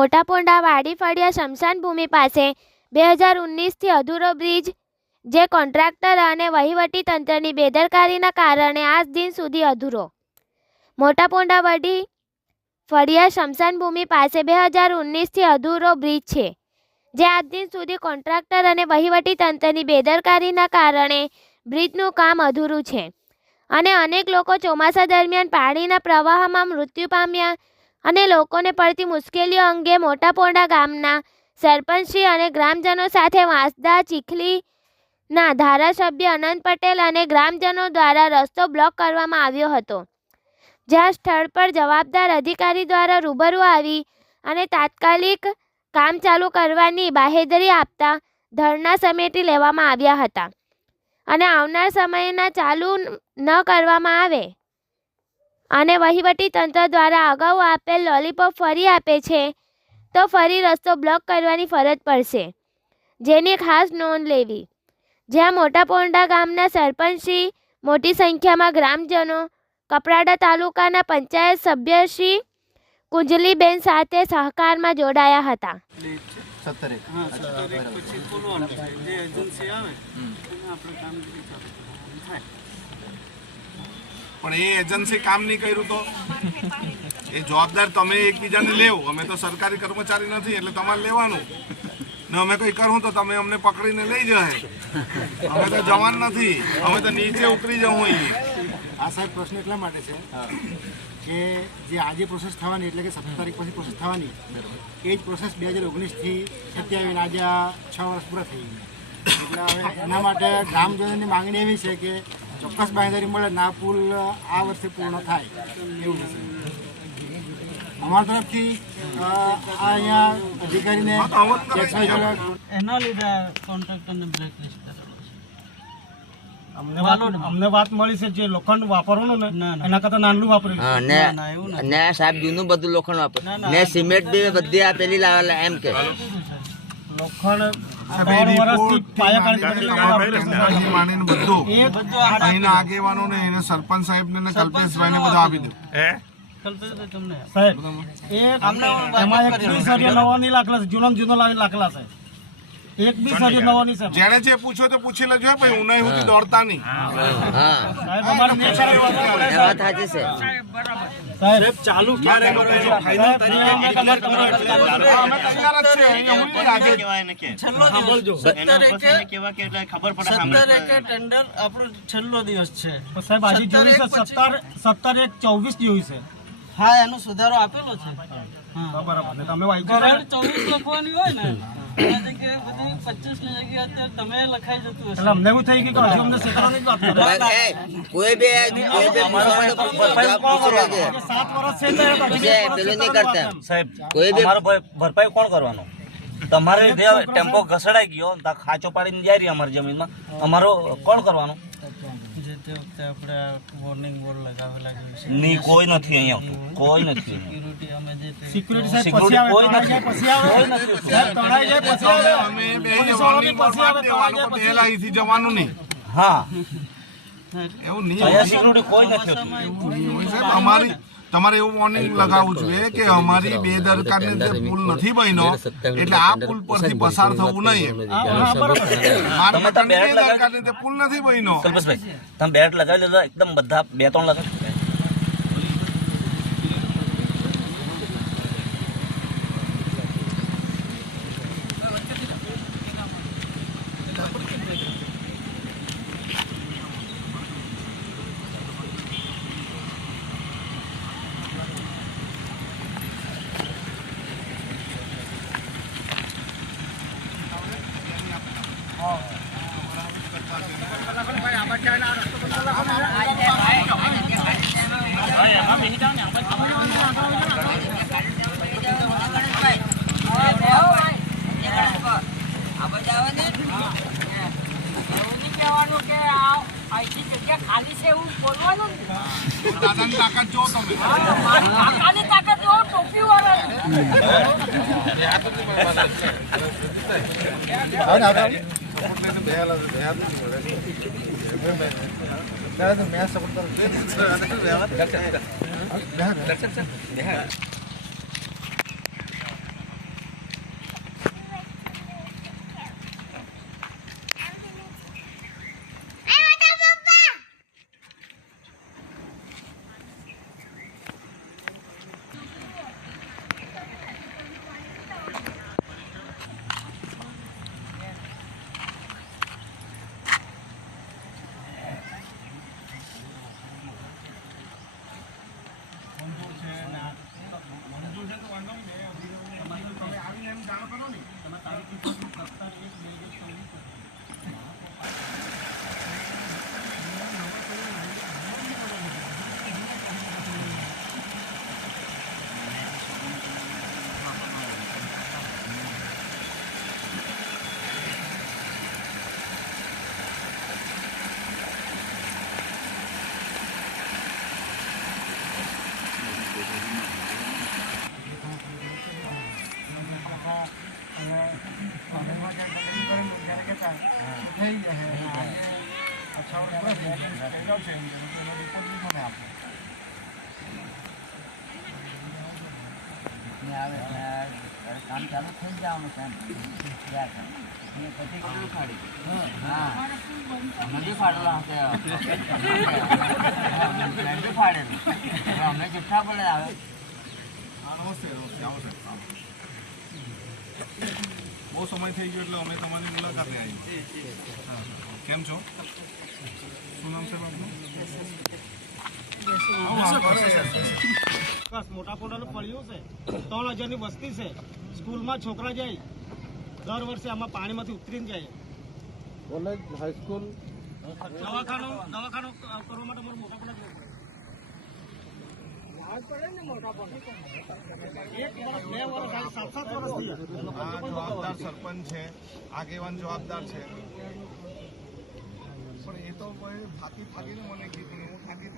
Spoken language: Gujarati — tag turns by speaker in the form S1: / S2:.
S1: મોટા પોંડા વાડી ફળિયા શમશાન ભૂમિ પાસે બે હજાર ઓગણીસથી અધૂરો બ્રિજ, જે કોન્ટ્રાક્ટર અને વહીવટી તંત્રની બેદરકારીના કારણે આજ દિન સુધી અધૂરો. મોટાપોંડા વાડી ફળિયા શમશાન ભૂમિ પાસે બે હજાર ઓગણીસથી અધૂરો બ્રિજ છે, જે આજ દિન સુધી કોન્ટ્રાક્ટર અને વહીવટી તંત્રની બેદરકારીના કારણે બ્રિજનું કામ અધૂરું છે. અને અનેક લોકો ચોમાસા દરમિયાન પાણીના પ્રવાહમાં મૃત્યુ પામ્યા અને લોકોને પડતી મુશ્કેલીઓ અંગે મોટાપોડા ગામના સરપંચશ્રી અને ગ્રામજનો સાથે વાંસદા, ચીખલીના ધારાસભ્ય અનંત પટેલ અને ગ્રામજનો દ્વારા રસ્તો બ્લોક કરવામાં આવ્યો હતો, જ્યાં સ્થળ પર જવાબદાર અધિકારી દ્વારા રૂબરૂ આવી અને તાત્કાલિક કામ ચાલુ કરવાની બાહેધરી આપતા ધરણા સમેટી લેવામાં આવ્યા હતા. અને આવનાર સમયના ચાલુ ન કરવામાં આવે. અને વહીવટી તંત્ર દ્વારા અગાઉ આપેલ લોલીપોપ ફરી આપે છે, તો ફરી રસ્તો બ્લોક કરવાની ફરજ પડશે. જેની ખાસ નોંધ લેવી. જ્યાં મોટા પોંડા ગામના સરપંચશ્રી મોટી સંખ્યામાં ગ્રામજનો, કપરાડા તાલુકાના પંચાયત સભ્યશ્રી કુંજલીબેન સાથે સહકારમાં જોડાયા હતા.
S2: પછી બોલવાનું છે જે એજન્સી આવે આપણે કામ થાય
S3: પણ એ એજન્સી કામ નહીં કર્યું તો? એ જવાબદાર તમે એકબીજાને લેવો. અમે તો સરકારી કર્મચારી નથી એટલે તમારે લેવાનું. ને અમે કંઈ કરું તો તમે અમને પકડીને લઈ જાય અમે તો જવાન નથી. અમે તો નીચે ઉતરી જવું અહીં.
S4: આ સાહેબ પ્રશ્ન એટલા માટે છે કે જે આજે પ્રોસેસ થવાની એટલે કે સત્તર તારીખ પછી પ્રોસેસ થવાની એ જ પ્રોસેસ બે હજાર ઓગણીસથી સત્યાવીસ આજે છ વર્ષ પૂરા થઈ ગયા. એટલે હવે એના માટે ગ્રામજનોની માંગણી એવી છે કે ચોક્કસ બાંહેધરી મળે ના પુલ આ વર્ષે પૂર્ણ થાય એવું છે અમારા તરફથી આ અહીંયા અધિકારીને
S2: એના લીધે કોન્ટ્રાક્ટરને બ્લેકલિસ્ટ
S5: અમને વાત અમને વાત મળી છે જે લોખંડ વાપરવાનું
S2: ના,
S5: ને
S2: ના.
S5: એના કરતા નાનું
S6: સાહેબ જૂનું બધું લોખંડ વાપરે.
S2: ને
S6: સિમેન્ટ બી બધી આપેલી લાવેલા એમ કે
S5: લોખંડ
S3: માંડીને બધું. અહીંના આગેવાનોને એને સરપંચ સાહેબને ને કલ્પેશભાઈને બધું આપી દઉં
S5: સાહેબ એમાં એક બી સળિયો નવો નહીં લાખેલા છે. જૂનો જૂનો લાવી લાખેલા છે. એક બી સળિયો નવાની સાહેબ
S3: જેણે જે પૂછો તો પૂછી લેજો ભાઈ ઉનાઈ સુધી દોડતા નહીં.
S6: હા
S5: સાહેબ અમારે નેચર જ વધવું પડે
S6: એ વાત સાચી છે.
S5: સાહેબ
S2: ચાલુ ક્યારે કરો છો? ફાઇનલ તરીકે ડિક્લેર કરો
S3: અમે તૈયાર જ છે અહીંયા હું નહીં આજે
S2: છેલ્લો દિવસ. સત્તર એકે સત્તર એકે ટેન્ડર આપણો છેલ્લો દિવસ છે.
S5: તો સાહેબ આજે જોયું છે સત્તર સત્તર એક ચોવીસ જોયું છે.
S2: હા એનો સુધારો આપેલો છે. હા
S5: બરાબર. ને તમે છે?
S2: ચોવીસ લખવાની હોય ને બધી જગ્યાએ અત્યારે તમે લખાઈ જતું હશે.
S5: અમને એવું થઈ ગયું કે હજુ અમને શીખવાની વાત
S6: કોઈ બી કોઈ બી પૂછવાનું તો પૂછો, જવાબ પૂછી લેજે.
S5: કે સાત વર્ષ છે એટલે હજી
S6: જે
S5: એક વર્ષ
S6: પેલું નહીં કરતા
S7: સાહેબ
S6: કોઈ બી
S7: ભરપાઈ કોણ કરવાનો? તમારે જે ટેમ્પો ઘસડાઈ ગયો ખાચો ખાંચો પાડીને જાય રહી અમારી જમીનમાં. અમારો કોણ કરવાનું?
S2: જે વખતે આપણે વોર્નિંગ બોર્ડ લગાવેલા છે.
S7: નહીં કોઈ નથી અહીંયા કોઈ નથી
S2: સિક્યુરિટી અમે જે
S5: સિક્યુરિટી સાહેબ પછી આવે
S7: કોઈ
S5: નથી. પછી આવે.
S7: કોઈ નથી
S5: સાહેબ તણાઈ જાય પછી આવે.
S3: અમે બે
S5: પોલીસવાળાની પછી આવે, તણાઈ જાય પછી
S3: પહેલા અહીંથી જવાનું નહીં.
S7: હા.
S3: એવું નહીં
S7: અહીંયા સિક્યુરિટી કોઈ નથી હોતું.
S3: અમારી તમારે એવું વોર્નિંગ લગાવવું જોઈએ કે અમારી બેદરકારને જે પુલ નથી બન્યો એટલે આ પુલ પરથી પસાર થવું નહીં. મારા બેદરકારને તે પુલ નથી બન્યો.
S7: તમે બેટ લગાવી લેતા એકદમ બધા બે ત્રણ લગાવી
S3: દાદાની તાકાત જો તમે.
S4: આ છ વર્ષ
S6: કામ ચાલુ થઈ જવાનું છે પછી ફાડી હા નથી ફાડેલા હશે ફાડેલું અમે જુઠ્ઠા પડે આવે
S3: આવશે નમસ્તે આવો સાહેબ આવો. બહુ સમય થઈ ગયો એટલે અમે તમારી મુલાકાતે આવી. કેમ છો? શું નામ સાહેબ આપનું?
S5: મોટા પોટાનું ફળિયું છે. ત્રણ હજારની વસ્તી છે. સ્કૂલમાં છોકરા જાય. દર વર્ષે આમાં પાણીમાંથી ઉતરીને જાય.
S4: કોલેજ હાઈસ્કૂલ
S5: દવાખાનું દવાખાનું કરવા માટે મોટા મોટા પોટા જવું પડે એક વર્ષ બે વર્ષ આજે સાત સાત વર્ષ થઈ ગયા
S3: આ જવાબદાર સરપંચ છે આગેવાન જવાબદાર છે. પણ એ તો ભાતી થાકીને મને કીધું હું થાકી